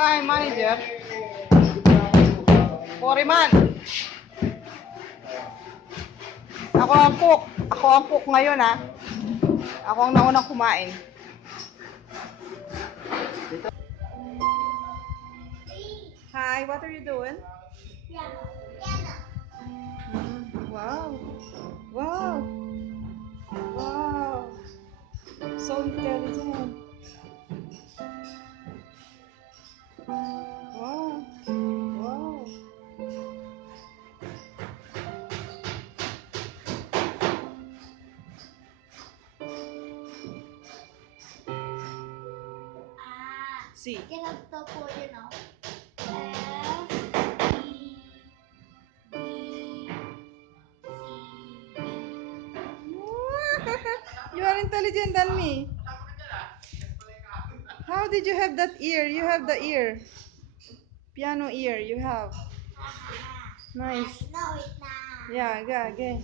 Hi, manager. Foreman. Ako ang cook. Ako ang cook ngayon, ha. Ako ang naunang kumain. Hi, what are you doing? Piano. Piano. Wow. Wow. Wow. So intelligent. Wow. Wow. Ah. See. You have to put, F, E, D, C, D. You are intelligent than me. How did you have that ear? You have the ear. Piano ear, you have. Nice. I know it now. Yeah, go again.